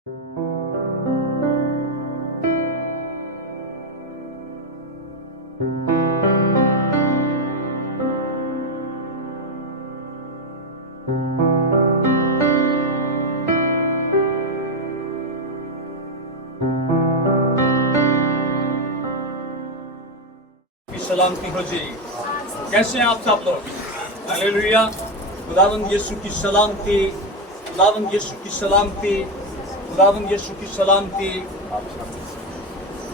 सलामती हो जी। कैसे हैं आप सब लोग? हालेलुया। खुदावंद यीशु की सलामती, खुदावंद यीशु की सलामती, खुदावंद यीशु की सलामती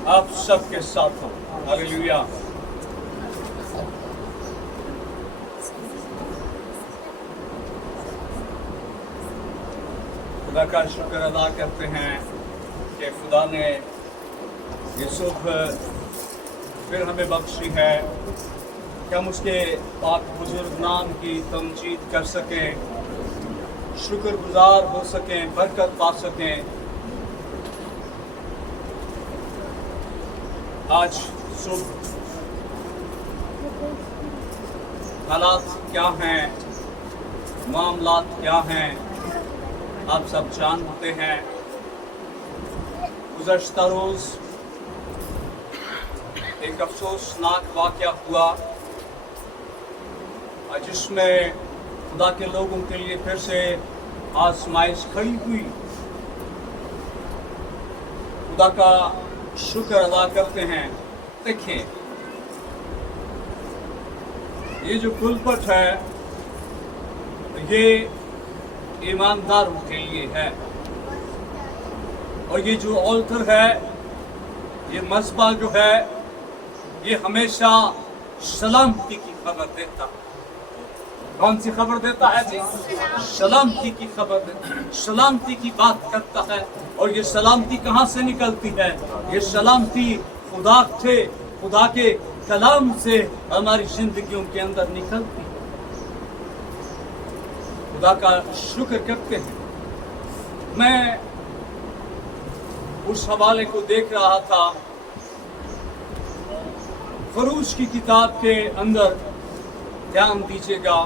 आप सबके साथ हो। हालेलुया। खुदा का शुक्र अदा करते हैं कि खुदा ने ये सुबह फिर हमें बख्शी है कि हम उसके पाक बुजुर्ग नाम की तमजीद कर सकें, शुक्रगुजार हो सकें, बरकत पा सकें। आज सुबह हालात क्या हैं, मामलात क्या हैं, आप सब जानते हैं। गुज़श्ता रोज़ एक अफसोसनाक वाक़या हुआ जिसमें खुदा के लोगों के लिए फिर से आजमाइश खड़ी हुई। खुदा का शुक्र अदा करते हैं। देखिए, ये जो पुलपट है ये ईमानदारों के लिए है, और ये जो ऑल्टर है, ये मज़बा जो है, ये हमेशा सलामती की खबर देता है। कौन सी खबर देता है जी? सलामती की खबर देता है, सलामती की बात करता है। और ये सलामती कहाँ से निकलती है? ये सलामती खुदा से, खुदा के कलाम से हमारी जिंदगियों के अंदर निकलती है। खुदा का शुक्र करते हैं। मैं उस हवाले को देख रहा था, खरूज की किताब के अंदर, ध्यान दीजिएगा,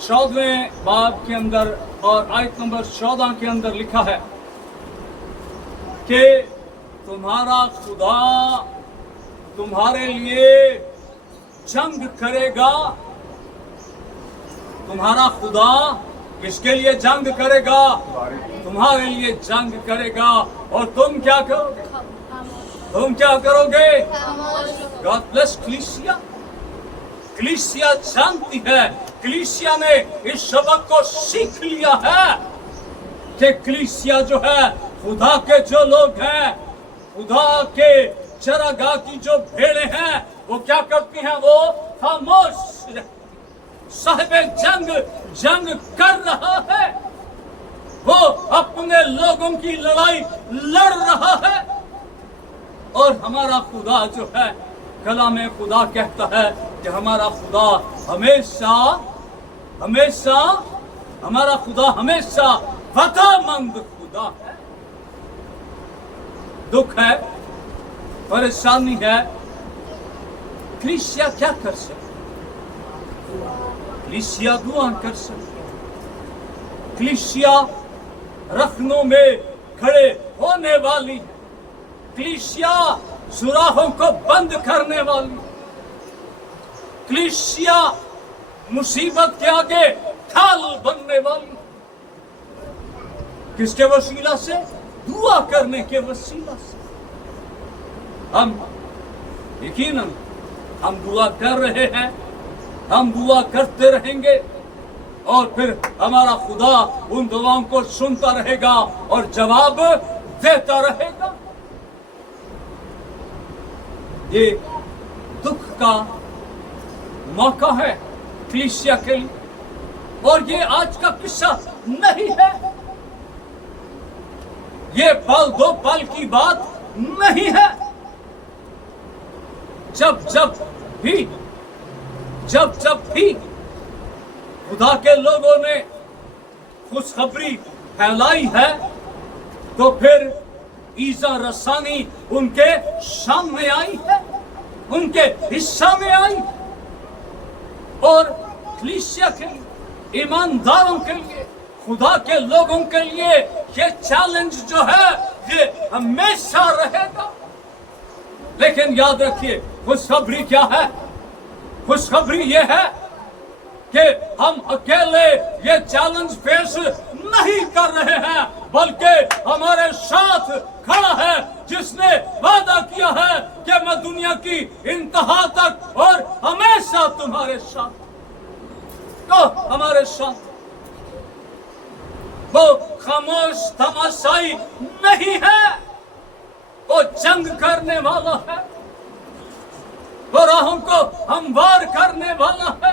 14वें बाब के अंदर और आयत नंबर 14 के अंदर लिखा है कि तुम्हारा खुदा तुम्हारे लिए जंग करेगा। तुम्हारा खुदा किसके लिए जंग करेगा? तुम्हारे लिए जंग करेगा। और तुम क्या करोगे? तुम क्या करोगे? गॉड ब्लेस कलीसिया। कलीसिया जानती है, कलीसिया ने इस सबक को सीख लिया है कि कलीसिया जो है, खुदा के जो लोग हैं, खुदा के चरागाह की जो भेड़ें हैं, वो क्या करती हैं? वो खामोश। साहिबे जंग कर रहा है, वो अपने लोगों की लड़ाई लड़ रहा है। और हमारा खुदा जो है, कलाम खुदा कहता है कि हमारा खुदा हमेशा हमारा खुदा हमेशा वफामंद खुदा है। दुख है, परेशानी है, कलीसिया क्या कर सकती? कलीसिया दुआ कर सकती, कलीसिया रखनों में खड़े होने वाली है, कलीसिया सुराहों को बंद करने वाली, कलीसिया मुसीबत के आगे ढाल बनने वाली। किसके वसीला से? दुआ करने के वसीला से। हम यकीनन हम दुआ कर रहे हैं, हम दुआ करते रहेंगे, और फिर हमारा खुदा उन दुआओं को सुनता रहेगा और जवाब देता रहेगा। ये दुख का मौका है कलीसिया के लिए, और ये आज का किस्सा नहीं है, ये पल दो पल की बात नहीं है। जब जब भी खुदा के लोगों ने खुशखबरी फैलाई है, तो फिर ईसा रसानी उनके सामने आई है, उनके हिस्सा में आई, और कलीसिया के लिए, ईमानदारों के लिए खुदा के लोगों के लिए ये चैलेंज जो है ये हमेशा रहेगा। लेकिन याद रखिए खुशखबरी क्या है? खुशखबरी ये है कि हम अकेले ये चैलेंज फेस नहीं कर रहे हैं, बल्कि हमारे साथ खड़ा है जिसने वादा किया है कि मैं दुनिया की इंतहा तक और हमेशा तुम्हारे साथ। तो हमारे साथ वो खामोश तमाशाई नहीं है, वो जंग करने वाला है, वो राहों को हमवार करने वाला है,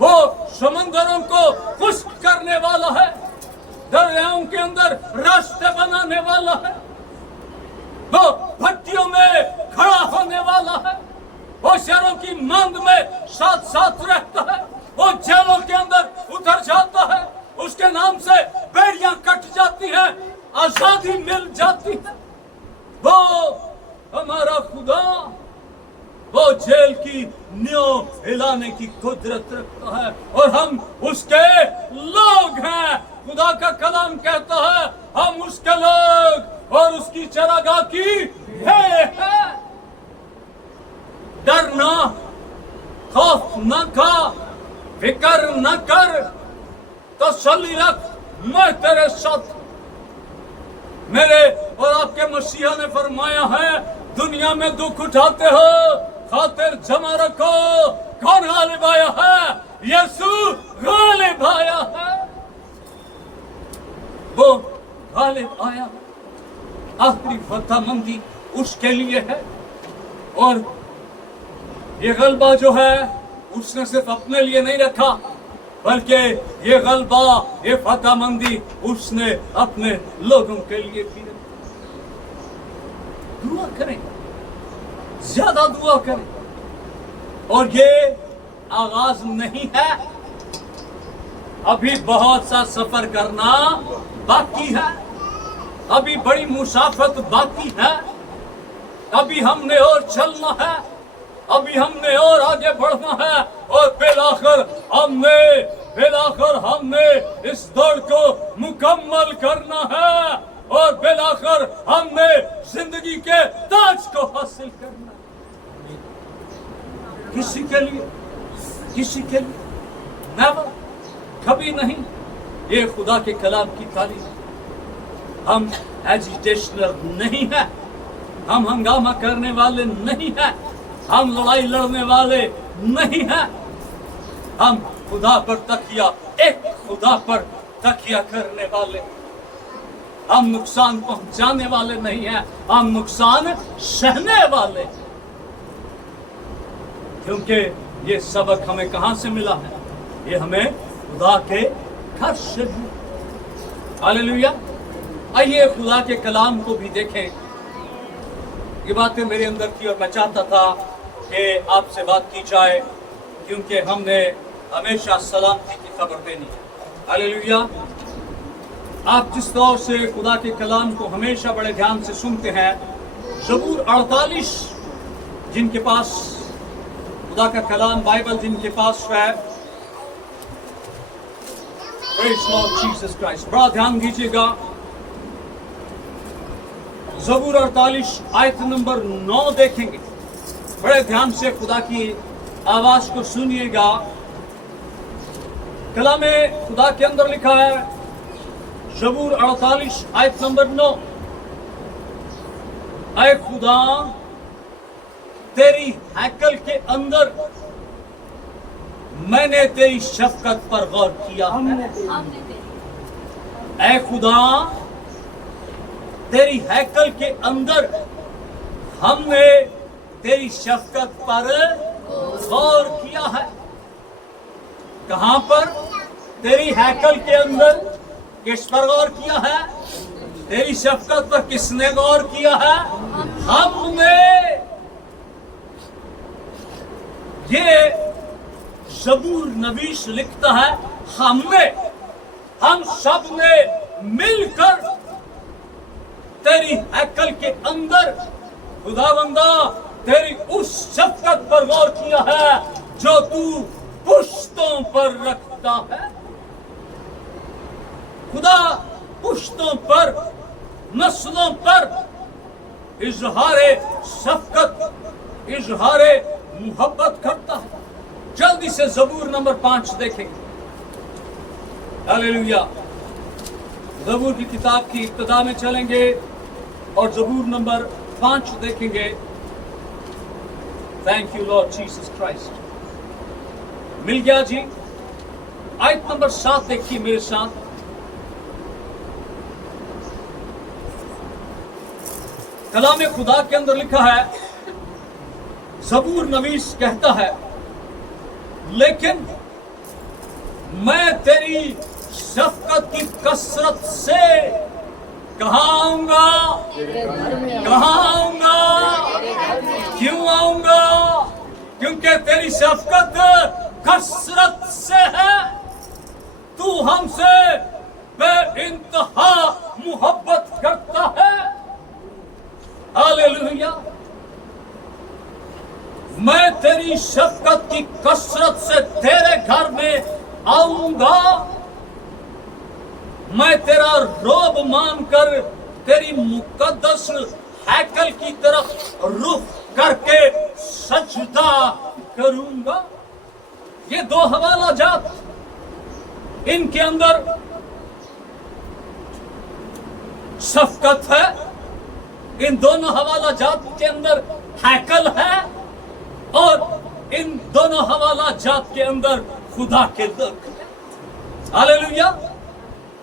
वो समंदरों को खुश्क करने वाला है, दरियाओं के अंदर रास्ते बनाने वाला है, वो भट्टियों में खड़ा होने वाला है, वो शहरों की मांग में साथ साथ रहता है, वो जेलों के अंदर उतर जाता है, उसके नाम से बेड़ियां कट जाती हैं, आजादी मिल जाती है। वो हमारा खुदा वो जेल की नींव हिलाने की कुदरत रखता है और हम उसके लोग हैं। खुदा का कलाम कहता है हम उसके लोग और उसकी चरागाह की भेड़ है। डर ना, खौफ न खा, फिक्र न कर, तसल्ली रख, मैं तेरे साथ। मेरे और आपके मसीहा ने फरमाया है दुनिया में दुख उठाते हो, खातिर जमा रखो, कौन गालिब आया है? यीशु गालिब आया है, वो गालिब आया। आखिरी फतहमंदी उसके लिए है और ये गलबा जो है उसने सिर्फ अपने लिए नहीं रखा, बल्कि ये गलबा, ये फतहमंदी उसने अपने लोगों के लिए भी रखा। दुआ करें, ज्यादा दुआ करें। और ये आगाज नहीं है, अभी बहुत सा सफर करना बाकी है, अभी बड़ी मुसाफत बाकी है, अभी हमने और चलना है, अभी हमने और आगे बढ़ना है और बिलाखिर हमने इस दौड़ को मुकम्मल करना है और बिलाखिर हमने जिंदगी के ताज को हासिल करना है। किसी के लिए नेवर, कभी नहीं। ये खुदा के कलाम की तालीम। हम एजिटेशनर नहीं है, हम हंगामा करने वाले नहीं है, हम लड़ाई लड़ने वाले नहीं हैं। हम खुदा पर तकिया, एक खुदा पर तकिया करने वाले। हम नुकसान पहुंचाने वाले नहीं हैं, हम नुकसान सहने वाले। क्योंकि ये सबक हमें कहां से मिला है? ये हमें खुदा के घर से मिला। हालेलुया। आइए खुदा के कलाम को भी देखें। ये बातें मेरे अंदर थी और मैं चाहता था कि आपसे बात की जाए, क्योंकि हमने हमेशा सलामती की खबर देनी है। हालेलुया। आप जिस दौर से खुदा के कलाम को हमेशा बड़े ध्यान से सुनते हैं, ज़बूर 48 जिनके पास खुदा का कलाम बाइबल जिनके पास है, प्रेज़ लॉर्ड जीसस क्राइस्ट, बड़ा ध्यान दीजिएगा। ज़बूर 48 आयत नंबर 9 देखेंगे, बड़े ध्यान से खुदा की आवाज को सुनिएगा। कलाम खुदा के अंदर लिखा है, ज़बूर 48 आयत नंबर 9, ऐ खुदा तेरी हैकल के अंदर मैंने तेरी शफकत पर गौर किया है। ऐ खुदा तेरी हैकल के अंदर हमने तेरी शफकत पर गौर किया है। कहां पर? तेरी हैकल के अंदर। किस पर गौर किया है? तेरी शफकत पर किसने गौर किया है? हमने। ये ज़बूर नवीश लिखता है, हमने, हम सब ने मिलकर तेरी हैकल के अंदर खुदावंदा तेरी उस शफकत पर गौर किया है जो तू पुश्तों पर रखता है। खुदा पुश्तों पर, नस्लों पर इजहारे शफकत, इजहारे मोहब्बत करता है। जल्दी से ज़बूर नंबर 5 देखेंगे। हालेलुया। ज़बूर की किताब की इब्तिदा में चलेंगे और ज़बूर नंबर 5 देखेंगे। Thank you Lord Jesus Christ. मिल गया जी। आयत नंबर 7 देखिए मेरे साथ। कलाम खुदा के अंदर लिखा है, ज़बूर नवीस कहता है, लेकिन मैं तेरी शफकत की कसरत से कहाँ आऊंगा? कहाँ आऊंगा? क्यों आऊंगा? क्योंकि तेरी शफकत कसरत से है। तू हमसे बेइंतहा मोहब्बत करता है। हालेलुया। मैं तेरी शफकत की कसरत से तेरे घर में आऊंगा। मैं तेरा रोब मानकर तेरी मुकद्दस हैकल की तरफ रुख करके सजदा करूंगा। ये दो हवाला जात, इनके अंदर शफकत है। इन दोनों हवाला जात के अंदर हैकल है और इन दोनों हवाला जात के अंदर खुदा के दुख। हालेलुया।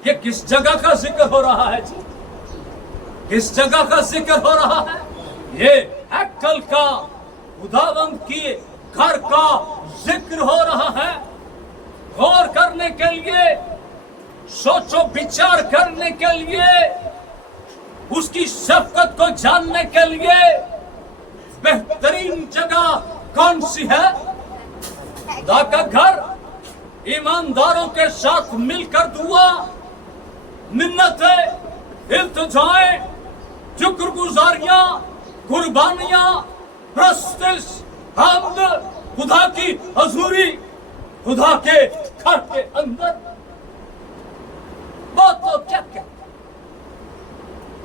ये किस जगह का जिक्र हो रहा है जी? किस जगह का जिक्र हो रहा है? ये हैकल का, खुदावंद की घर का जिक्र हो रहा है। गौर करने के लिए, सोचो विचार करने के लिए, उसकी शफकत को जानने के लिए बेहतरीन जगह कौन सी है? खुदा का घर। ईमानदारों के साथ मिलकर दुआ, मिन्नतें, इल्तिजाएं, शुक्रगुजारियां, कुर्बानियां, प्रस्तुत, हमद, खुदा की हजूरी, खुदा के घर के अंदर। बहुत लोग क्या कहते,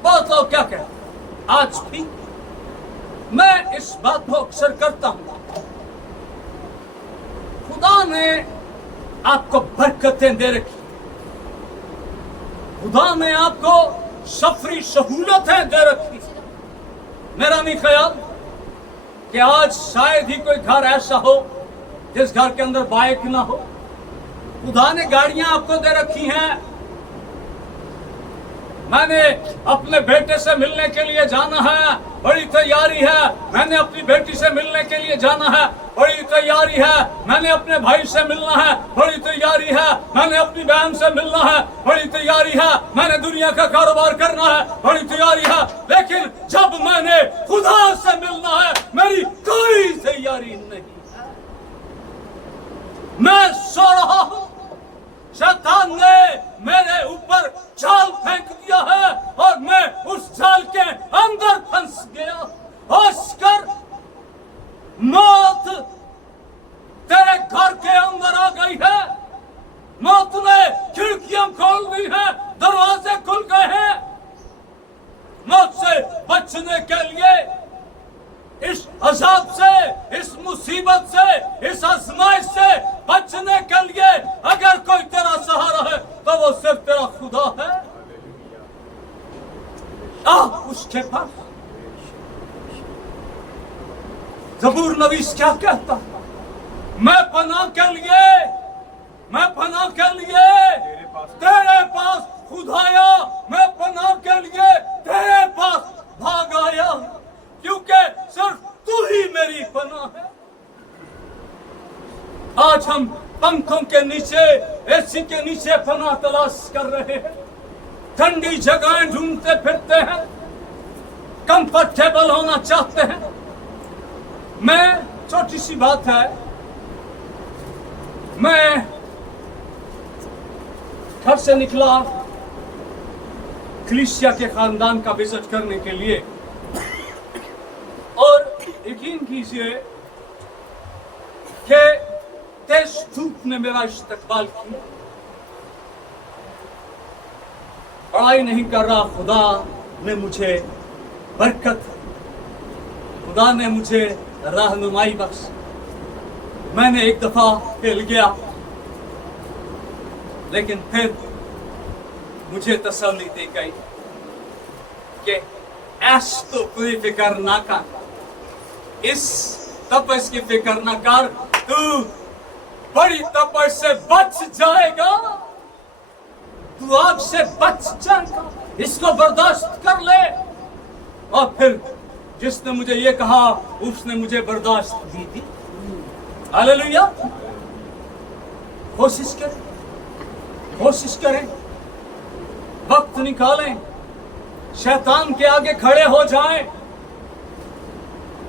बहुत लोग क्या कहते। आज भी मैं इस बात को अक्सर करता हूं, खुदा ने आपको बरकतें दे रखी, खुदा ने आपको सफरी सहूलतें दे रखी। मेरा नहीं ख्याल कि आज शायद ही कोई घर ऐसा हो जिस घर के अंदर बाइक ना हो। खुदा ने गाड़ियां आपको दे रखी हैं। मैंने अपने बेटे से मिलने के लिए जाना है, बड़ी तैयारी है। मैंने अपनी बेटी से मिलने के लिए जाना है, बड़ी तैयारी है। मैंने अपने भाई से मिलना है, बड़ी तैयारी है। मैंने अपनी बहन से मिलना है, बड़ी तैयारी है। मैंने दुनिया का कारोबार करना है, बड़ी तैयारी है। लेकिन जब मैंने खुदा से मिलना है, मेरी कोई तैयारी नहीं है। मैं सो रहा हूं, शैतान ने मेरे ऊपर जाल फेंक दिया है और मैं उस जाल के अंदर फंस गया। होशकर मौत तेरे घर के अंदर आ गई है। मौत ने खिड़कियां खोल दी हैं, दरवाजे खुल गए हैं। मौत से बचने के लिए, इस अजाब से, इस मुसीबत से, इस आजमाइश से बचने के लिए अगर कोई तेरा सहारा है तो वो सिर्फ तेरा खुदा है। उसके पास। ज़बूर नवीस क्या कहता है? मैं पनाह के लिए तेरे पास खुदाया, मैं पनाह के लिए तेरे पास भाग आया, क्योंकि सिर्फ तू ही मेरी पनाह है। आज हम पंखों के नीचे, एसी के नीचे पनाह तलाश कर रहे हैं, ठंडी जगहें ढूंढते फिरते हैं, कंफर्टेबल होना चाहते हैं। मैं, छोटी सी बात है, मैं घर से निकला कलीसिया के खानदान का विजिट करने के लिए, और यकीन कीजिए कि तेज धूप ने मेरा इस्तकबाल किया। पढ़ाई नहीं कर रहा, खुदा ने मुझे बरकत, खुदा ने मुझे रहनुमाई बख्श। मैंने एक दफा हिल गया, लेकिन फिर मुझे तसल्ली दी गई कि ऐश तो कोई फिक्र ना कर, इस तपस की फिक्र ना कर, तू बड़ी तपस से बच जाएगा, तू आग से बच जाएगा, इसको बर्दाश्त कर ले। और फिर जिसने मुझे ये कहा उसने मुझे बर्दाश्त दी थी। हालेलुया। कोशिश करें, कोशिश करें, वक्त निकालें, शैतान के आगे खड़े हो जाएं,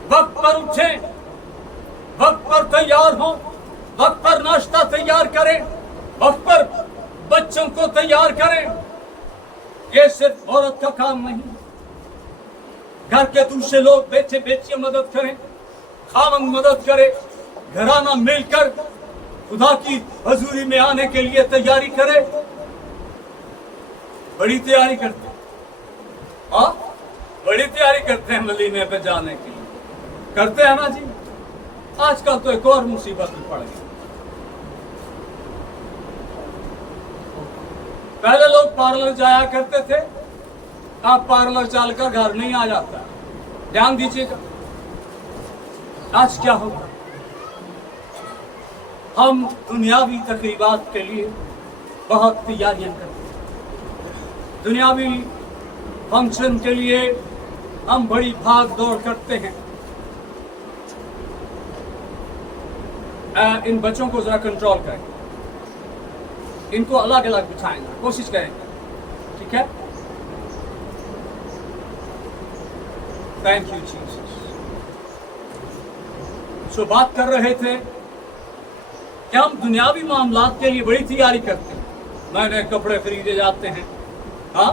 वक्त पर उठें, वक्त पर तैयार हों, वक्त पर नाश्ता तैयार करें, वक्त पर बच्चों को तैयार करें। ये सिर्फ औरत का काम नहीं, घर के दूसरे लोग बेचे बेचिए मदद करें, खामन मदद करे, घराना मिलकर खुदा की हजूरी में आने के लिए तैयारी करे। बड़ी तैयारी करते हैं, हाँ बड़ी तैयारी करते हैं मदीने पे जाने के लिए, करते हैं ना जी। आजकल तो एक और मुसीबत में पड़ गई। पहले लोग पार्लर जाया करते थे, अब पार्लर चलकर घर नहीं आ जाता। ध्यान दीजिएगा, आज क्या होगा? हम दुनियावी तकरीबात के लिए बहुत तैयारियां करते हैं, दुनियावी फंक्शन के लिए हम बड़ी भाग दौड़ करते हैं। इन बच्चों को जरा कंट्रोल करें, इनको अलग अलग बिठाएंगे, कोशिश करेंगे, ठीक है? Thank you Jesus. सो बात कर रहे थे कि हम दुनियावी मामलात के लिए बड़ी तैयारी करते हैं, नए नए कपड़े खरीदे जाते हैं, हाँ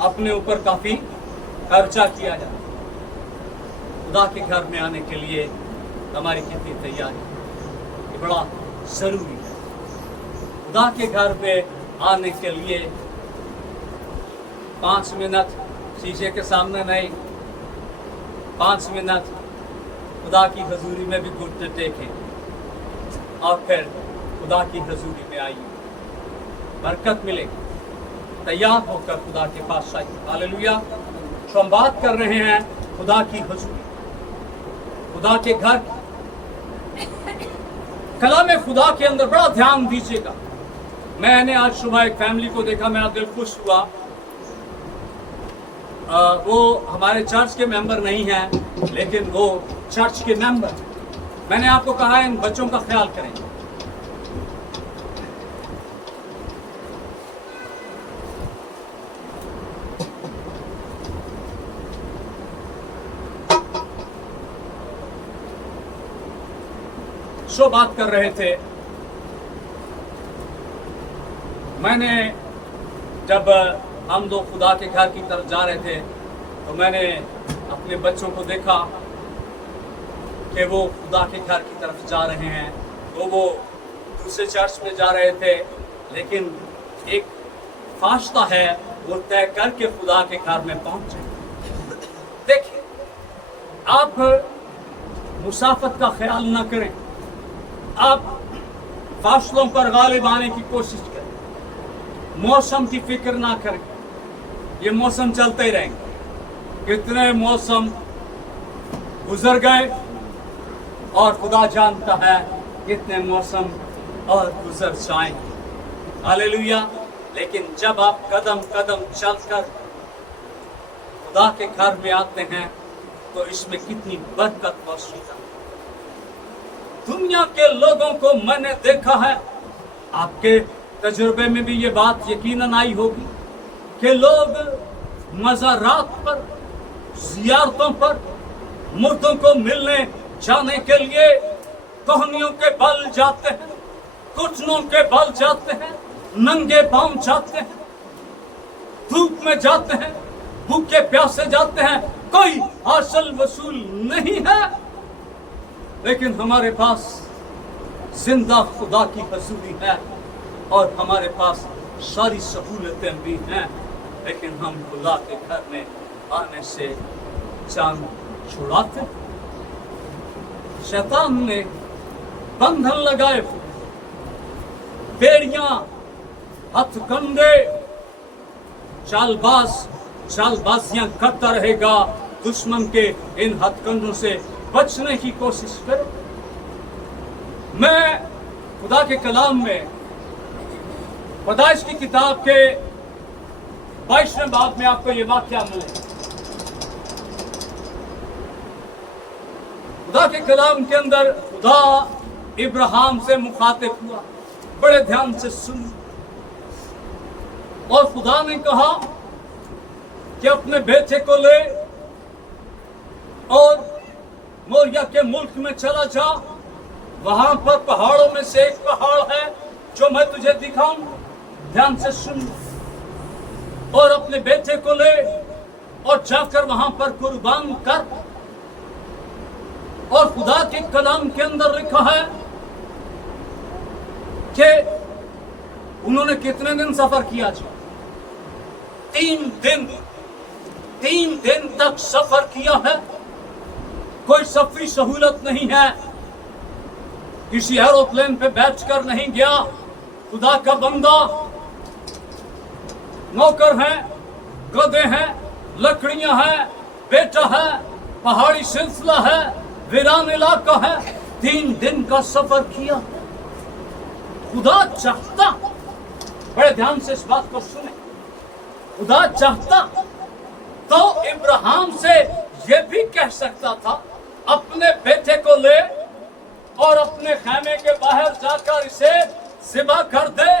अपने ऊपर काफी खर्चा किया जाता है। खुदा के घर में आने के लिए हमारी कितनी तैयारी, ये बड़ा जरूरी है। खुदा के घर में आने के लिए 5 मिनट शीशे के सामने नहीं, 5 मिनट खुदा की हजूरी में भी घुटने टेकें और फिर खुदा की हजूरी में आइए, बरकत मिलेगी। तैयार होकर खुदा के पास आइए। हालेलुया। तो हम बात कर रहे हैं खुदा की हजूरी, खुदा के घर। कलाम खुदा के अंदर बड़ा ध्यान दीजिएगा। मैंने आज सुबह एक फैमिली को देखा, मेरा दिल खुश हुआ। वो हमारे चर्च के मेंबर नहीं हैं, लेकिन वो चर्च के मेंबर। मैंने आपको कहा है इन बच्चों का ख्याल करें। सो बात कर रहे थे, मैंने जब हम लोग खुदा के घर की तरफ जा रहे थे तो मैंने अपने बच्चों को देखा कि वो खुदा के घर की तरफ जा रहे हैं। तो वो दूसरे चर्च में जा रहे थे, लेकिन एक फासला है वो तय करके खुदा के घर में पहुंचे। देखिए, आप मुसाफत का ख्याल ना करें, आप फासलों पर गालिब आने की कोशिश करें, मौसम की फिक्र ना करें। ये मौसम चलते ही रहेंगे। कितने मौसम गुजर गए और खुदा जानता है कितने मौसम और गुजर जाएंगे। हालेलुया। लेकिन जब आप कदम कदम चलकर खुदा के घर में आते हैं तो इसमें कितनी बरकत मौजूद है। दुनिया के लोगों को मैंने देखा है, आपके तजुर्बे में भी ये बात यकीनन आई होगी कि लोग मज़ारात पर, ज़ियारतों पर मुर्दों को मिलने जाने के लिए कोहनियों के बल जाते हैं, घुटनों के बल जाते हैं, नंगे पांव जाते हैं, धूप में जाते हैं, भूखे प्यासे जाते हैं। कोई हासिल वसूल नहीं है, लेकिन हमारे पास जिंदा खुदा की हजूरी है और हमारे पास सारी सहूलतें भी हैं। लेकिन हम खुदा के घर में आने से जान छुड़ाते। शैतान ने बंधन लगाए, बेड़ियां, हथकंडे, चालबाजियां करता रहेगा। दुश्मन के इन हथकंडों से बचने की कोशिश करो। मैं खुदा के कलाम में पैदाइश की किताब के 22वें बाब में आपको ये वाक्या मिले। खुदा के कलाम के अंदर खुदा इब्राहिम से मुखातिब हुआ, बड़े ध्यान से सुन। और खुदा ने कहा कि अपने बेटे को ले और मोरिया के मुल्क में चला जा। वहां पर पहाड़ों में से एक पहाड़ है जो मैं तुझे दिखाऊं, ध्यान से सुन। और अपने बेटे को ले और जाकर वहां पर कुर्बान कर। और खुदा के कलाम के अंदर लिखा है कि उन्होंने कितने दिन सफर किया था? 3 दिन तक सफर किया है। कोई सफरी सहूलत नहीं है, किसी एरोप्लेन पे बैठकर नहीं गया। खुदा का बंदा, नौकर है, गधे हैं, लकड़ियां हैं, बेटा है, पहाड़ी सिलसिला है, वीरान इलाका है। 3 दिन का सफर किया। खुदा चाहता, बड़े ध्यान से इस बात को सुने, खुदा चाहता तो इब्राहिम से ये भी कह सकता था, अपने बेटे को ले और अपने खेमे के बाहर जाकर इसे ज़िबा कर दे,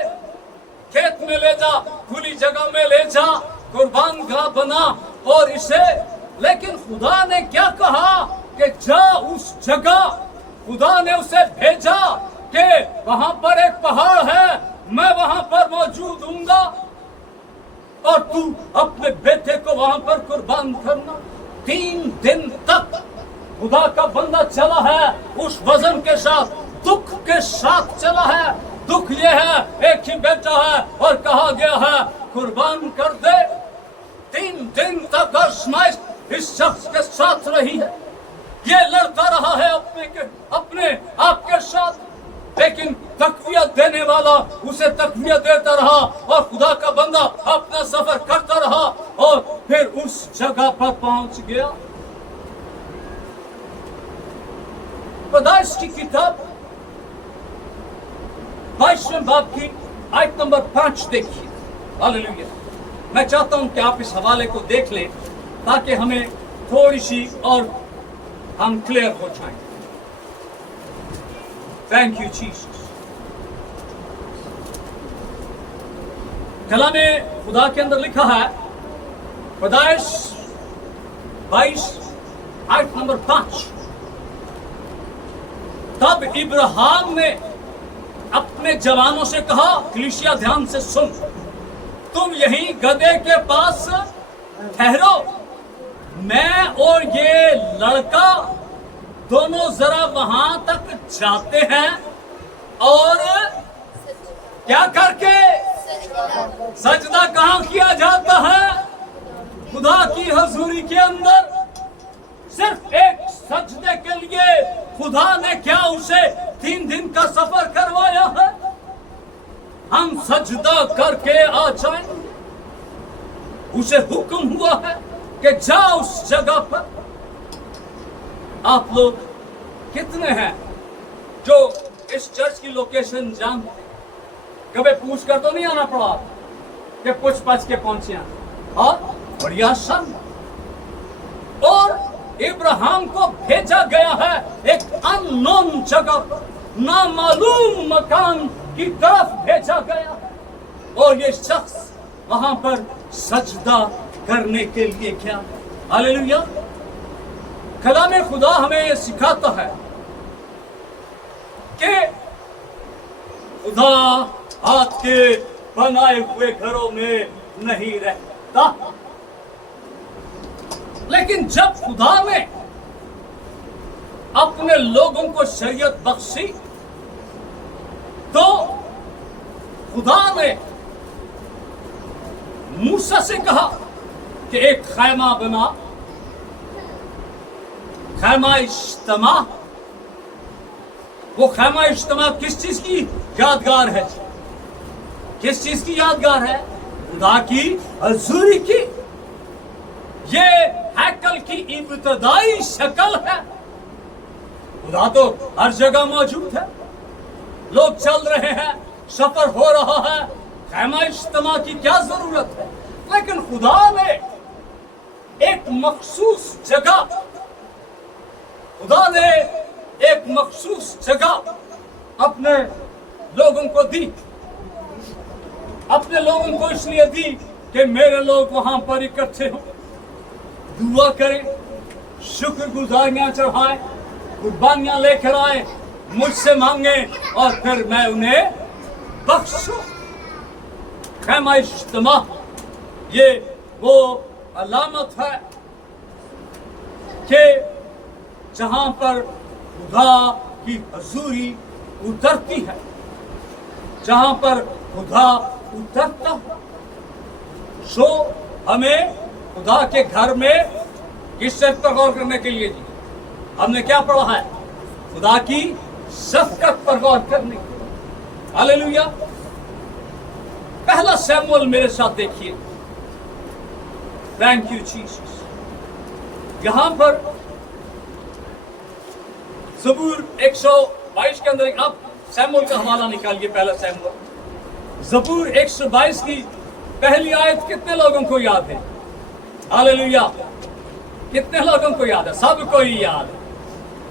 खेत में ले जा, खुली जगह में ले जा, कुर्बान गाह बना और इसे। लेकिन खुदा ने क्या कहा कि जा उस जगह। खुदा ने उसे भेजा कि वहां पर एक पहाड़ है, मैं वहां पर मौजूद हूंगा और तू अपने बेटे को वहां पर कुर्बान करना। 3 दिन तक खुदा का बंदा चला है, उस वजन के साथ, दुख के साथ चला है। दुख ये है, एक ही बेटा है और कहा गया है कुर्बान कर दे। 3 दिन तक आजमाइश इस शख्स के साथ रही है। ये लड़ता रहा है अपने आप के साथ, लेकिन तकवीयत देने वाला उसे तकवीयत देता रहा और खुदा का बंदा अपना सफर करता रहा और फिर उस जगह पर पहुंच गया। पैदाइश की किताब 22वें बाब की आयत नंबर 5 देखिए। हालेलुया। मैं चाहता हूं कि आप इस हवाले को देख लें ताकि हमें थोड़ी सी और हम क्लियर हो जाएं। Thank you Jesus. कलाम खुदा के अंदर लिखा है, पैदाइश 22 आयत नंबर 5। तब इब्राहिम ने अपने जवानों से कहा, कलीसिया ध्यान से सुन, तुम यहीं गधे के पास ठहरो, मैं और ये लड़का दोनों जरा वहां तक जाते हैं और क्या करके सजदा कहां किया जाता है? खुदा की हजूरी के अंदर। सिर्फ एक सजदे के लिए खुदा ने क्या उसे 3 दिन का सफर करवाया है? हम सजदा करके आ जाएंगे। उसे हुक्म हुआ है कि जा उस जगह पर। आप लोग कितने हैं जो इस चर्च की लोकेशन जानते? कभी पूछ कर तो नहीं आना पड़ा कि कुछ पच के पहुंचे और बढ़िया सन। और इब्राहिम को भेजा गया है एक अननोन जगह पर, नामालूम मकान की तरफ भेजा गया है। और ये शख्स वहां पर सजदा करने के लिए क्या? हालेलुया। कलाम खुदा हमें ये सिखाता है कि खुदा हाथ के बनाए हुए घरों में नहीं रहता। लेकिन जब खुदा ने अपने लोगों को शरीयत बख्शी तो खुदा ने मूसा से कहा कि एक खैमा बना, खैमा इज्तिमा। वो खैमा इज्तिमा किस चीज की यादगार है? किस चीज की यादगार है? खुदा की हजूरी की। ये हैकल की इब्तदाई शक्ल है। खुदा तो हर जगह मौजूद है, लोग चल रहे हैं, सफर हो रहा है, खैमा इज्तिमा की क्या जरूरत है? लेकिन खुदा ने एक मखसूस जगह, खुदा ने एक मखसूस जगह अपने लोगों को दी। अपने लोगों को इसलिए दी कि मेरे लोग वहां पर इकट्ठे हों, दुआ करें, शुक्रगुजारियां चढ़ाएं, कुर्बानियां लेकर आए, मुझसे मांगे और फिर मैं उन्हें बख्शूं। खैमा इज्तिमा ये वो अलामत है कि जहां पर खुदा की हजूरी उतरती है, जहां पर खुदा उतरता है। सो हमें खुदा के घर में किस चीज पर गौर करने के लिए जी हमने क्या पढ़ा है? खुदा की शफ़क़त पर गौर करने के लिए। हालेलुया। पहला शमूएल मेरे साथ देखिए। Thank you Jesus. यहां पर ज़बूर 122 के अंदर आप शमूएल का हवाला निकालिए। पहला शमूएल ज़बूर 122 की पहली आयत कितने लोगों को याद है? हालेलुया। कितने लोगों को याद है? सबको ही याद है।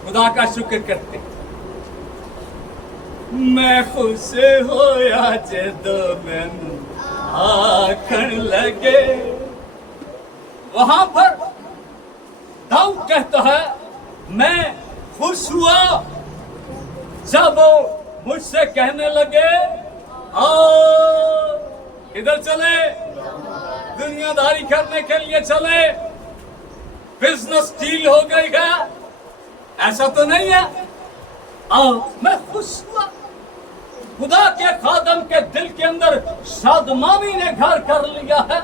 खुदा का शुक्र करते। मैं खुश होया जदों मैनू आखण लगे। वहां पर दाऊद कहता है मैं खुश हुआ जब वो मुझसे कहने लगे आओ इधर चले, दुनियादारी करने के लिए चले, बिजनेस डील हो गई है। ऐसा तो नहीं है। आओ, मैं खुश हुआ। खुदा के खादम के दिल के अंदर शादमानी ने घर कर लिया है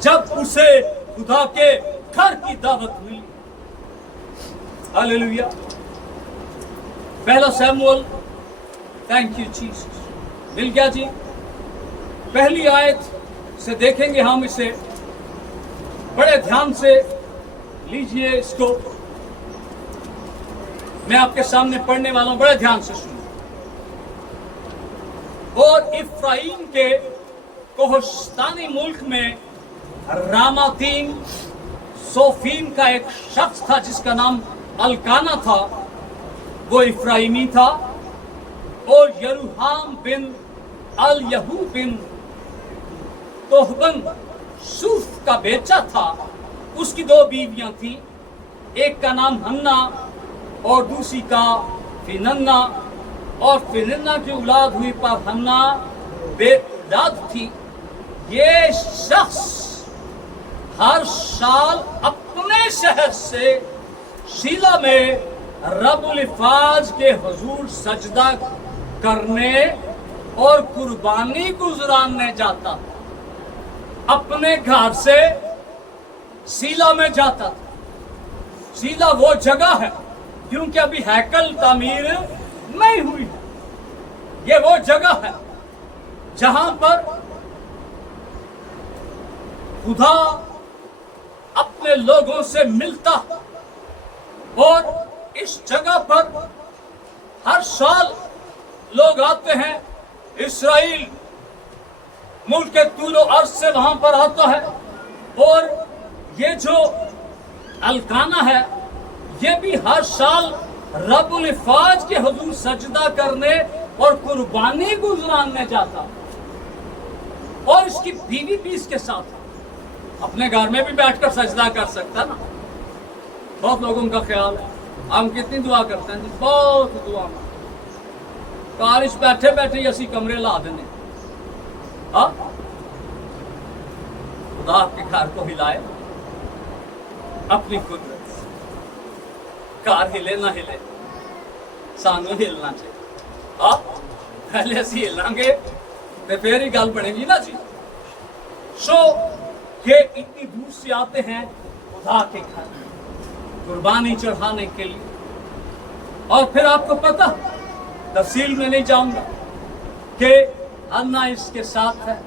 जब उसे खुदा के घर की दावत मिली। हालेलुया। पहला शमूएल, थैंक यू जीसस, मिल गया जी। पहली आयत से देखेंगे हम इसे, बड़े ध्यान से लीजिए इसको। मैं आपके सामने पढ़ने वाला हूं, बड़े ध्यान से सुनिए। और इफ्राइम के कोहस्तानी मुल्क में रामातीम सोफीम का एक शख्स था जिसका नाम अलकाना था। वो इफ्राइमी था और यरूहाम बिन अल यहू बिन तोहबन सूफ का बेटा था। उसकी दो बीवियां थी, एक का नाम हन्ना और दूसरी का फिनन्ना। और फिनन्ना की औलाद हुई पर हन्ना बेऔलाद थी। ये शख्स हर साल अपने शहर से शीला में रब्बुल इफ़ाज के हुजूर सजदा करने और कुर्बानी गुजराने जाता था। अपने घर से शीला में जाता था। शीला वो जगह है क्योंकि अभी हैकल तामीर नहीं हुई है। ये वो जगह है जहां पर खुदा अपने लोगों से मिलता। और इस जगह पर हर साल लोग आते हैं। इस्राइल मुल्क के तूलो अर्ज से वहां पर आता है। और ये जो अलकाना है ये भी हर साल रब्बुल इफ़ाज के हुजूर सजदा करने और कुर्बानी गुजराने जाता। और इसकी बीवी भी इसके साथ अपने घर में भी बैठकर सजदा कर सकता ना। बहुत लोगों का ख्याल है हम कितनी दुआ करते हैं जी, बहुत दुआ। कारिश बैठे बैठे ही असी कमरे ला देने। हाँ, खुदा आपके घर को हिलाए अपनी कुदरत से। कार हिले ना हिले सानू हिलना चाहिए। हाँ, पहले असी हिलांगे तो फिर ही गल बनेगी ना जी। सो ये इतनी दूर से आते हैं खुदा के घर कुर्बानी चढ़ाने के लिए। और फिर आपको पता, तफसील में नहीं जाऊंगा कि अन्ना इसके साथ है,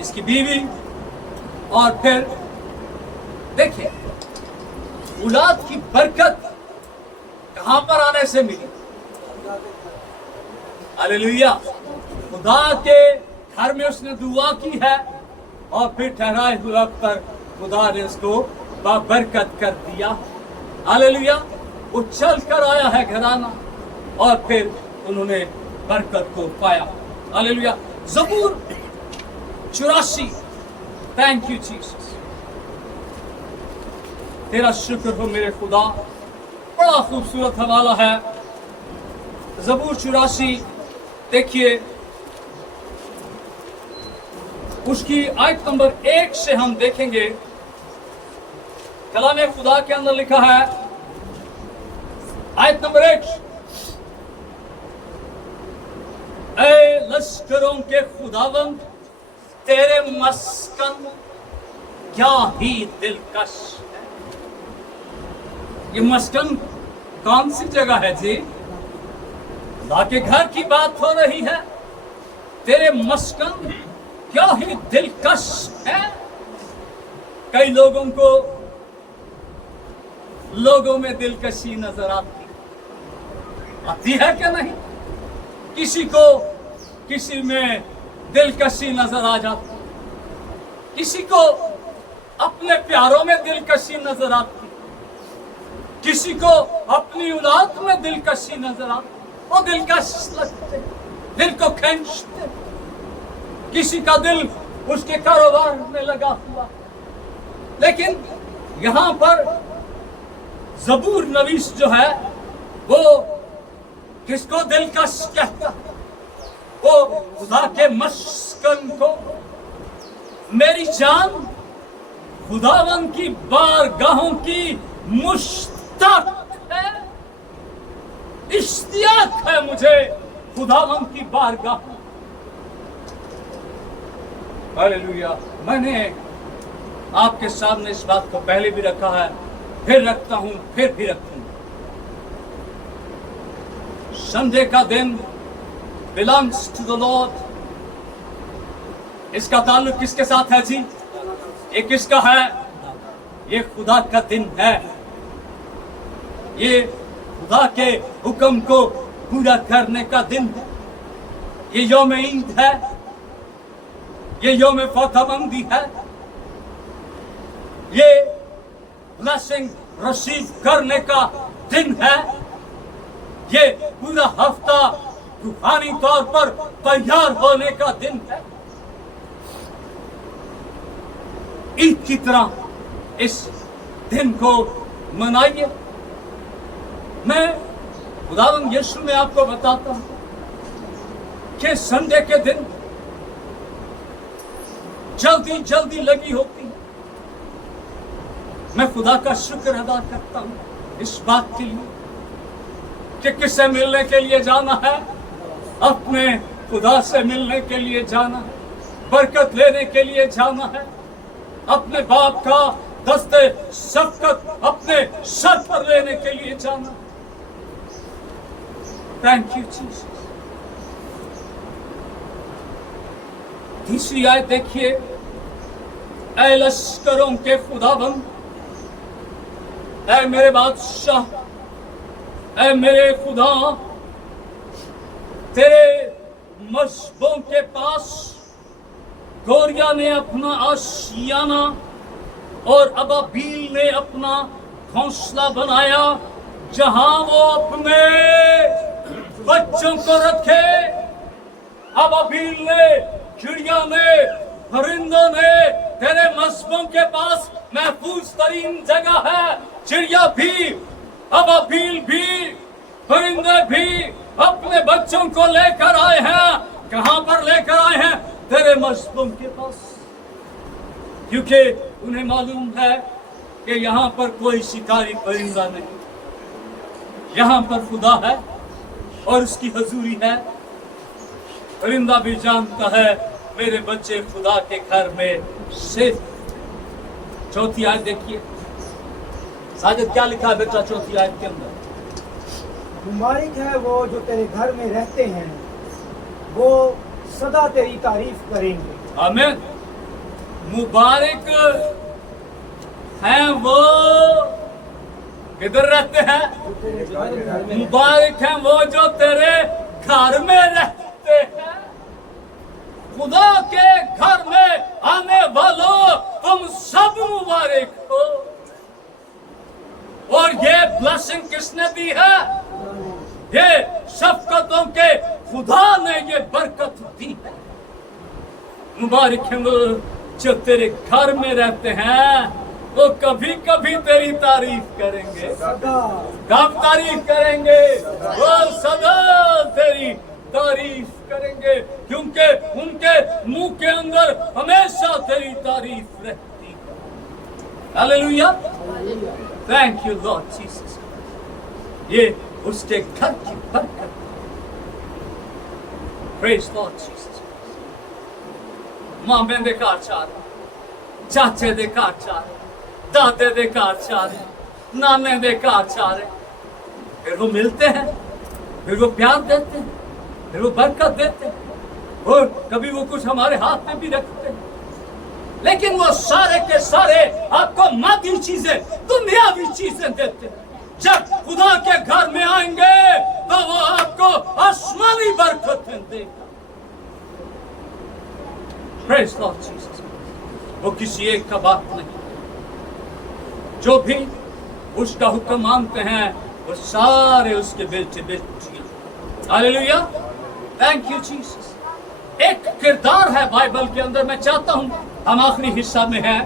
इसकी बीवी। और फिर देखिए औलाद की बरकत कहां पर आने से मिली? हालेलुया। खुदा के घर में उसने दुआ की है और फिर ठहराए हुए वक्त पर खुदा ने उसको बरकत कर दिया। हालेलुया। वो चल कर आया है घराना और फिर उन्होंने बरकत को पाया। हालेलुया। ज़बूर 84, thank you Jesus. तेरा शुक्र हो मेरे खुदा। बड़ा खूबसूरत हवाला है ज़बूर 84। देखिए उसकी आयत नंबर 1 से हम देखेंगे। कलाम खुदा के अंदर लिखा है, आयत नंबर 1, ऐ लश्करों के खुदावंद तेरे मस्कन क्या ही दिलकश है। ये मस्कन कौन सी जगह है जी? खुदा के घर की बात हो रही है। तेरे मस्कन क्या ही दिलकश है। कई लोगों को लोगों में दिलकशी नजर आती है क्या नहीं? किसी को किसी में दिलकशी नजर आ जाती, किसी को अपने प्यारों में दिलकशी नजर आती, किसी को अपनी औलाद में दिलकशी नजर आती। वो दिलकश लगते, दिल को खींचते। किसी का दिल उसके कारोबार में लगा हुआ। लेकिन यहां पर ज़बूर नवीस जो है वो किसको दिलकश कहता है? वो खुदा के मस्कन को। मेरी जान खुदावन की बारगाहों की मुश्ताक है, इश्तियाक है मुझे खुदावन की बारगाह। हालेलुया। मैंने आपके सामने इस बात को पहले भी रखा है, फिर रखता हूं, फिर भी रखूंगा। संडे का दिन बिलोंग्स टू द लॉर्ड। इसका ताल्लुक किसके साथ है जी? ये किसका है? ये खुदा का दिन है। ये खुदा के हुक्म को पूरा करने का दिन है। ये यौम ईद है, ये यौम फतहमंदी है, ये ब्लेसिंग रिसीव करने का दिन है। ये पूरा हफ्ता रूहानी तौर पर तैयार होने का दिन है। ईद की तरह इस दिन को मनाइए। मैं खुदावंद यीशु में आपको बताता हूं कि संडे के दिन जल्दी जल्दी लगी होती है। मैं खुदा का शुक्र अदा करता हूं इस बात के लिए कि किससे मिलने के लिए जाना है? अपने खुदा से मिलने के लिए जाना है, बरकत लेने के लिए जाना है, अपने बाप का दस्ते शफ़क़त अपने सर पर लेने के लिए जाना। Thank you Jesus. तीसरी आयत देखिए, ऐ लश्करों के खुदाबंद, ऐ मेरे बादशाह, ऐ मेरे खुदा, तेरे मस्जिदों के पास गोरिया ने अपना आशियाना और अबाबील ने अपना घोंसला बनाया, जहां वो अपने बच्चों को रखे। अबाबील ने, चिड़िया ने, परिंदों ने, तेरे मस्जिदों के पास महफूज तरीन जगह है। चिड़िया भी, अबाबील भी, परिंदे भी अपने बच्चों को लेकर आए हैं। कहां पर लेकर आए हैं? तेरे मस्जिदों के पास, क्योंकि उन्हें मालूम है कि यहां पर कोई शिकारी परिंदा नहीं, यहां पर खुदा है और उसकी हजूरी है। परिंदा भी जानता है मेरे बच्चे खुदा के घर में सिर्फ। चौथी आयत देखिए, साजिद क्या लिखा है बेटा चौथी आयत के अंदर? मुबारक है वो जो तेरे घर में रहते हैं, वो सदा तेरी तारीफ करेंगे। आमीन। मुबारक हैं वो किधर रहते हैं? मुबारक हैं वो जो तेरे घर में रहते हैं। खुदा के घर में आने वालों, तुम सब मुबारक हो। और ये ब्लेसिंग किसने दी है? ये शफकतों के खुदा ने ये बरकत दी है। मुबारक हैं वो जो तेरे घर में रहते हैं, वो कभी कभी तेरी तारीफ करेंगे। कब तारीफ करेंगे? वो सदा तेरी तारीफ करेंगे, क्योंकि उनके मुंह के अंदर हमेशा तेरी तारीफ रहती है। Hallelujah, thank you Lord Jesus. ये उसके घर की बरकत। Praise Lord Jesus. मामे दे घर चार, चाचे दे घर चार, दादे दे घर चार, नाने दे घर चार, फिर वो मिलते हैं, फिर वो प्यार देते हैं, फिर वो बरकत देते हैं, और कभी वो कुछ हमारे हाथ में भी रखते हैं। लेकिन वो सारे के सारे आपको मादी चीजें, दुनियावी चीजें देते हैं। जब खुदा के घर में आएंगे तो वो आपको आसमानी बरकतें देगा। Praise Lord Jesus. वो किसी एक का बात नहीं, जो भी उसका हुक्म मानते हैं वो सारे उसके बेटे बेटियां। Hallelujah, thank you Jesus. एक किरदार है बाइबल के अंदर, मैं चाहता हूं हम आखिरी हिस्सा में है,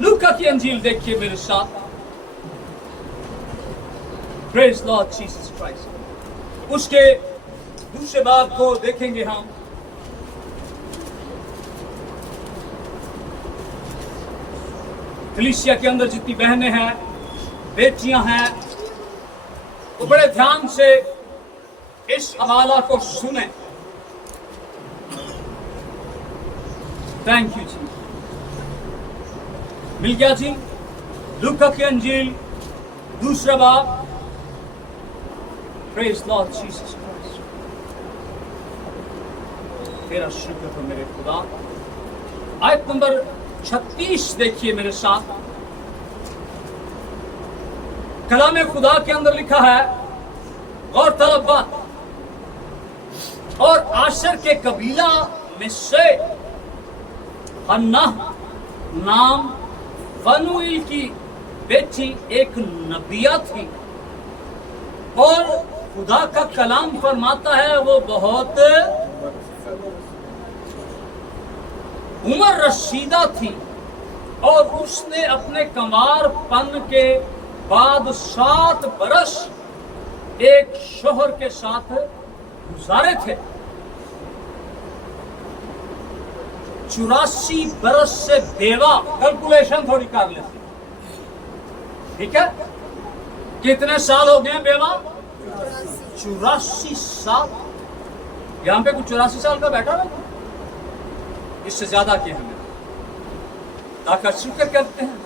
लूका की अंजील देखिए मेरे साथ। Praise Lord Jesus Christ. उसके दूसरे बाब को देखेंगे हम। कलीसिया के अंदर जितनी बहनें हैं, बेटियां हैं, वो बड़े ध्यान से इस हवाला को सुने। थैंक यू जी। मिल गया जी? लूका की अंजील दूसरा बाब। Praise Lord Jesus Christ. तेरा शुक्र हो मेरे खुदा। आयत नंबर 36 देखिए मेरे साथ। कलाम खुदा के अंदर लिखा है, गौरतलब बात, और आशर के कबीला में से हन्ना नाम फनुएल की बेटी एक नबिया थी, और खुदा का कलाम फरमाता है वो बहुत उमर रशीदा थी, और उसने अपने कंवारपन के बाद 7 बरस एक शोहर के साथ गुजारे थे। 84 बरस से बेवा। कैलकुलेशन थोड़ी कर लेते, ठीक है? कितने साल हो गए बेवा? 84 साल। यहां पे कुछ 84 साल का बैठा है, इससे ज्यादा के हमें का शुक्र करते हैं।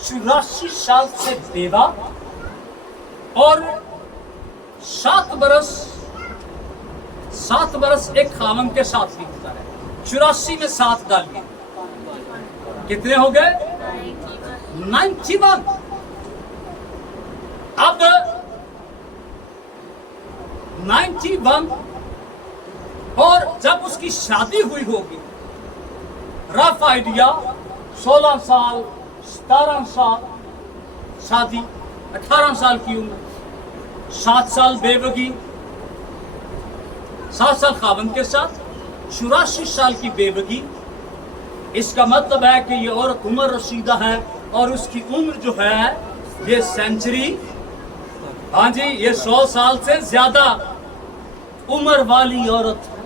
84 साल से बेवा, और 7 बरस एक खामन के साथ बीतता है। 84 में 7 डालिए, कितने हो गए? 91। अब 91, और जब उसकी शादी हुई होगी, रफ आइडिया 16 साल 17 साल शादी, 18 साल की उम्र, 7 साल बेवगी, 7 साल खावंद के साथ, 84 साल की बेवगी। इसका मतलब है कि ये औरत उमर रशीदा है, और उसकी उम्र जो है ये सेंचुरी, हाँ जी, ये 100 साल से ज्यादा उम्र वाली औरत है।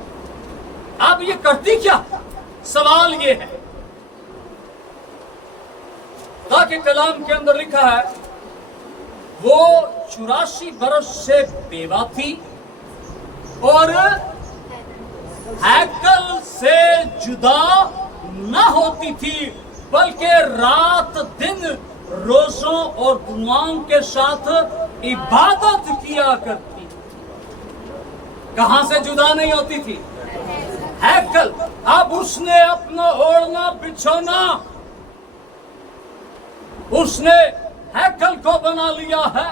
अब ये करती क्या? सवाल ये है, ताकि कलाम के अंदर लिखा है वो 84 बरस से बेवा थी, और हैकल से जुदा न होती थी, बल्कि रात दिन रोजों और दुआओं के साथ इबादत किया करती। कहां से जुदा नहीं होती थी? हैकल। अब उसने अपना ओढ़ना बिछोना उसने हैकल को बना लिया है।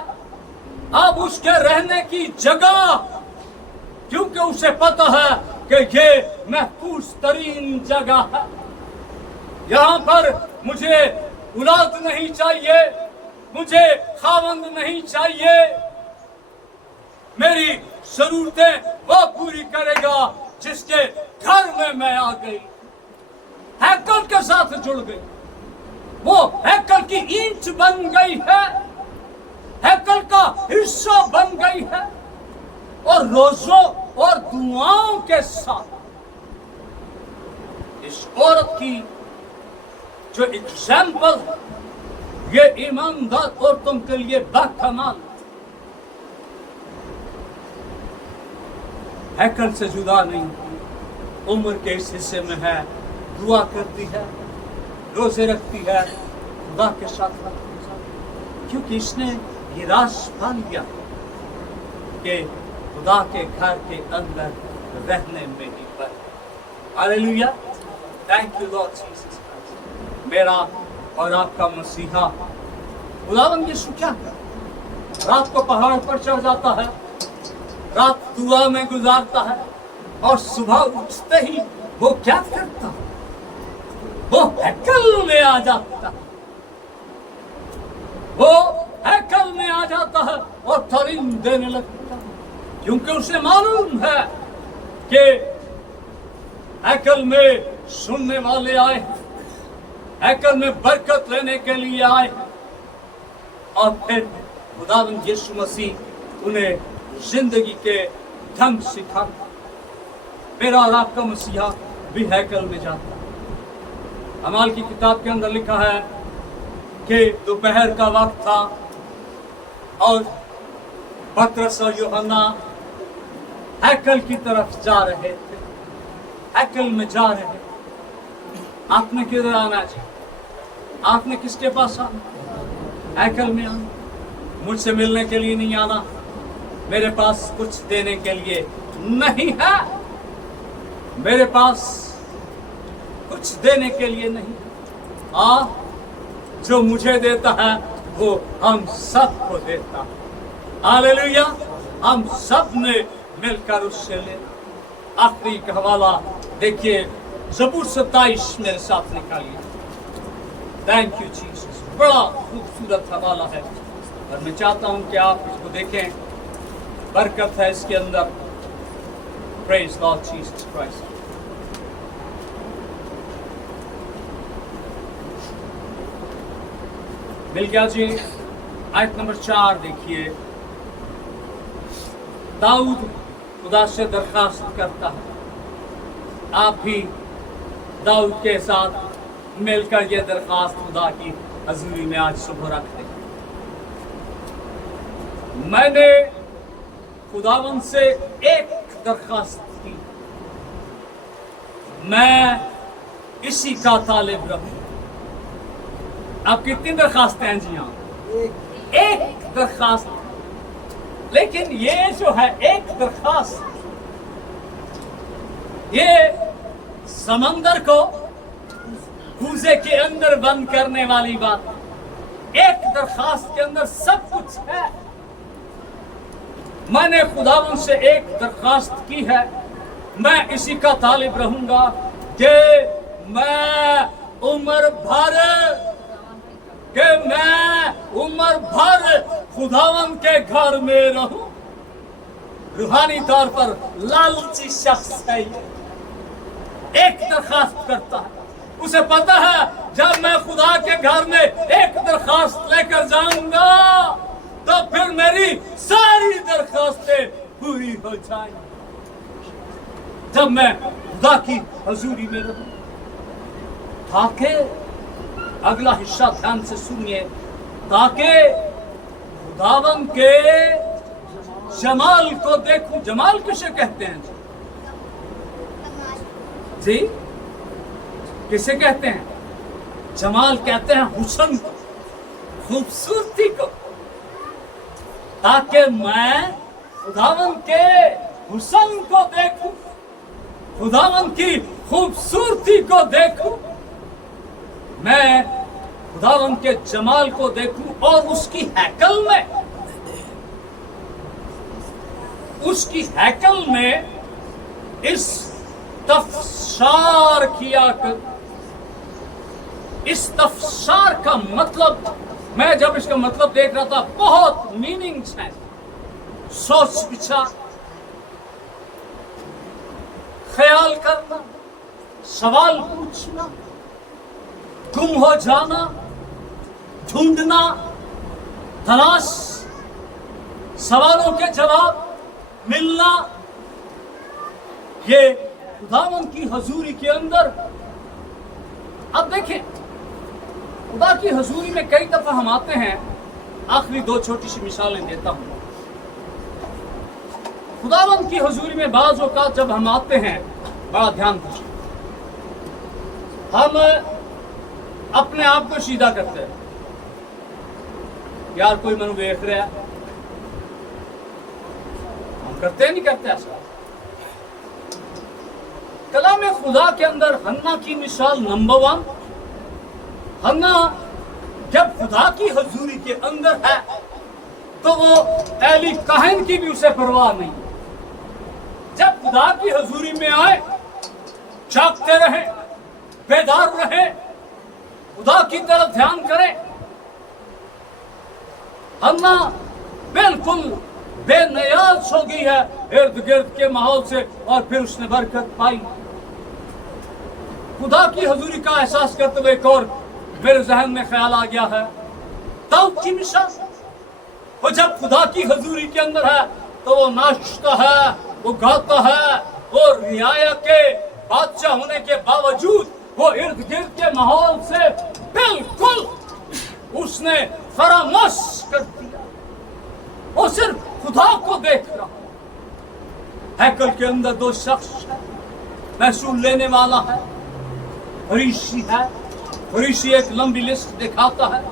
अब उसके रहने की जगह, क्योंकि उसे पता है कि ये महफूज तरीन जगह है, यहां पर मुझे औलाद नहीं चाहिए, मुझे खावंद नहीं चाहिए, मेरी जरूरतें वो पूरी करेगा जिसके घर में मैं आ गई। हैकल के साथ जुड़ गई, वो हैकल की ईंट बन गई है, हैकल का हिस्सा बन गई है, और रोजों और दुआओं के साथ इस औरत की जो एग्जाम्पल है, ये ईमानदार औरतों के लिए बाकमाल। हैकल से जुदा नहीं, उम्र के इस हिस्से में है, दुआ करती है, रोजे रखती है, खुदा के साथ रहती है, क्योंकि इसने ये राज पा लिया कि खुदा के घर के अंदर रहने में ही पर। Hallelujah, thank you Lord Jesus Christ. मेरा और आपका मसीहा खुदावंद यीशु क्या करता? रात को पहाड़ पर चढ़ जाता है, रात दुआ में गुजारता है, और सुबह उठते ही वो क्या करता? वो हैकल में आ जाता, वो हैकल में आ जाता है और तालीम देने लगता है, क्योंकि उसे मालूम है कि हैकल में सुनने वाले आए, हैकल में बरकत लेने के लिए आए, और फिर खुदावंद यीशु मसीह उन्हें जिंदगी के ढंग सिखाता। मेरा और आपका मसीहा भी हैकल में जाता। अमाल की किताब के अंदर लिखा है कि दोपहर का वक्त था और पतरस और यूहन्ना हैकल की तरफ जा रहे थे, हैकल में जा रहे थे। आपने किधर आना चाहिए? आपने किसके पास आना? हैकल में आना। मुझसे मिलने के लिए नहीं आना, मेरे पास कुछ देने के लिए नहीं है, मेरे पास कुछ देने के लिए नहीं। जो मुझे देता है वो हम सबको देता है। हालेलुया, हम सब ने मिलकर उससे लेना। आखिरी का हवाला देखिए, ज़बूर 27 मेरे साथ निकालिए। थैंक यू जीसस, बड़ा खूबसूरत हवाला है और मैं चाहता हूं कि आप इसको देखें, बरकत है इसके अंदर। Praise Lord Jesus Christ. मिल गया जी। आयत नंबर 4 देखिए। दाऊद खुदा से दरखास्त करता है, आप भी दाऊद के साथ मिलकर यह दरखास्त खुदा की हजूरी में आज सुबह रखते हैं। मैंने खुदावंद से एक दरखास्त की, मैं इसी का तालिब रहूं। आप कितनी दरखास्तें हैं जी? यहाँ एक दरखास्त, लेकिन ये जो है एक दरखास्त, ये समंदर को कूजे के अंदर बंद करने वाली बात। एक दरखास्त के अंदर सब कुछ है। मैंने खुदावंद से एक दरखास्त की है, मैं इसी का तालिब रहूंगा कि मैं उम्र भर खुदावंद के घर में रहूं। रूहानी तौर पर लालची शख्स है ये, एक दरखास्त करता है। उसे पता है जब मैं खुदा के घर में एक दरखास्त लेकर जाऊंगा तो फिर मेरी सारी दरखास्तें पूरी हो जाएंगी। जब मैं खुदा की हजूरी में रहूं, ताकि अगला हिस्सा ध्यान से सुनिए, ताकि खुदावंद के जमाल को देखूं। जमाल किसे कहते हैं? जी किसे कहते हैं? जमाल कहते हैं हुस्न को, खूबसूरती को, ताकि मैं खुदावन के हुस्न को देखूं, खुदावन की खूबसूरती को देखूं, मैं खुदावन के जमाल को देखूं और उसकी हैकल में इस तफसार किया कर। इस तफसार का मतलब, मैं जब इसका मतलब देख रहा था, बहुत मीनिंग्स हैं। सोच विचार, ख्याल करना, सवाल पूछना, गुम हो जाना, ढूंढना, तलाश, सवालों के जवाब मिलना, ये खुदावन की हजूरी के अंदर। अब देखें, खुदा की हजूरी में कई दफा हम आते हैं। आखिरी दो छोटी सी मिसालें देता हूं। खुदावन की हजूरी में बाज़ औक़ात जब हम आते हैं, बड़ा ध्यान दीजिए, हम अपने आप को सीधा करते हैं, यार कोई मैनू देख रहा है। हम करते नहीं करते ऐसा? कलाम खुदा के अंदर हन्ना की मिसाल नंबर 1। हन्ना जब खुदा की हजूरी के अंदर है तो वो एली काहिन की भी उसे परवाह नहीं। जब खुदा की हजूरी में आए, जागते रहे, बेदार रहे, खुदा की तरफ ध्यान करें। हन्ना बिल्कुल बेनियाज हो गई है इर्द गिर्द के माहौल से, और फिर उसने बरकत पाई। खुदा की हजूरी का एहसास करते हुए एक और मेरे जहन में ख्याल आ गया है, दाऊद की मिसाल। वो जब खुदा की हजूरी के अंदर है तो वो नाचता है, वो गाता है, वो रियाया के बादशाह होने के बावजूद वो इर्द गिर्द के माहौल से बिल्कुल उसने फरामोश कर दिया। वो सिर्फ खुदा को देख रहा। हैकल के अंदर दो शख्स है, महसूल लेने वाला है, फरीसी है। फरीसी एक लंबी लिस्ट दिखाता है,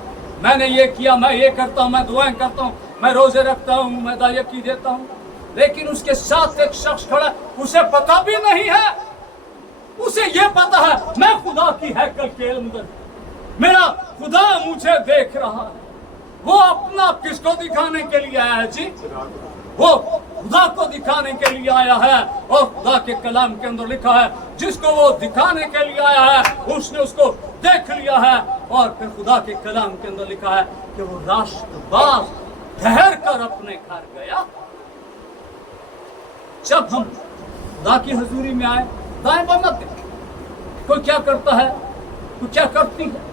मैंने ये किया, मैं ये करता हूँ, मैं दुआएं करता हूँ, मैं रोजे रखता हूँ, मैं दायकी देता हूँ। लेकिन उसके साथ एक शख्स खड़ा, उसे पता भी नहीं है, उसे ये पता है मैं खुदा की हैकल के अंदर, मेरा खुदा मुझे देख रहा है। वो अपना किसको दिखाने के लिए आया है जी? वो खुदा को दिखाने के लिए आया है। और खुदा के कलाम के अंदर लिखा है, जिसको वो दिखाने के लिए आया है उसने उसको देख लिया है। और फिर खुदा के कलाम के अंदर लिखा है कि वो रास्तबाज ठहर कर अपने घर गया। जब हम खुदा की हजूरी में आए, दाएं बाएं मत देखें कोई क्या करता है, कोई क्या करती है।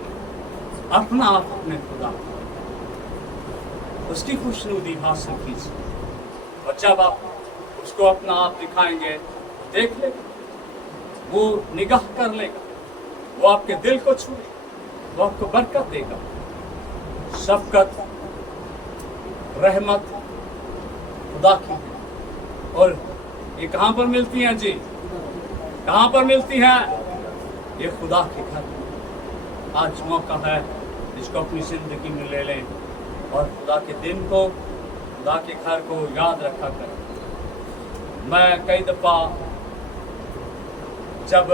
अपना आप अपने खुदा, उसकी खुशनुदी हासिल कीजिए। और जब आप उसको अपना आप दिखाएंगे, देख लेगा, वो निगाह कर लेगा, वो आपके दिल को छूएगा, वो आपको बरकत देगा। शफकत, रहमत खुदा की है। और ये कहाँ पर मिलती हैं जी? कहाँ पर मिलती हैं? ये खुदा के घर। आज मौका है, इसको अपनी जिंदगी में ले लें और खुदा के दिन को, खुदा के घर को याद रखा करें। मैं कई दफ़ा जब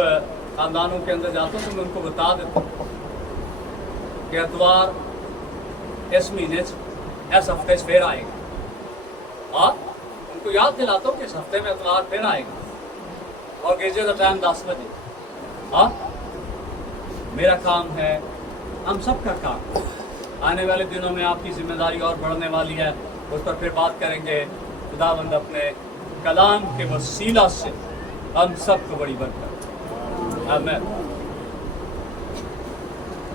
खानदानों के अंदर जाता हूँ तो मैं उनको बता देता हूँ कि एतवार इस महीने इस हफ्ते से फिर आएगा, और उनको याद दिलाता हूँ कि इस हफ्ते में एतवार फिर आएगा और गिरजे का टाइम 10 बजे। और मेरा काम है, हम सब का काम, आने वाले दिनों में आपकी जिम्मेदारी और बढ़ने वाली है, उस पर फिर बात करेंगे। खुदावंद अपने कलाम के वसीला से हम सबको बड़ी बरकत। आमीन।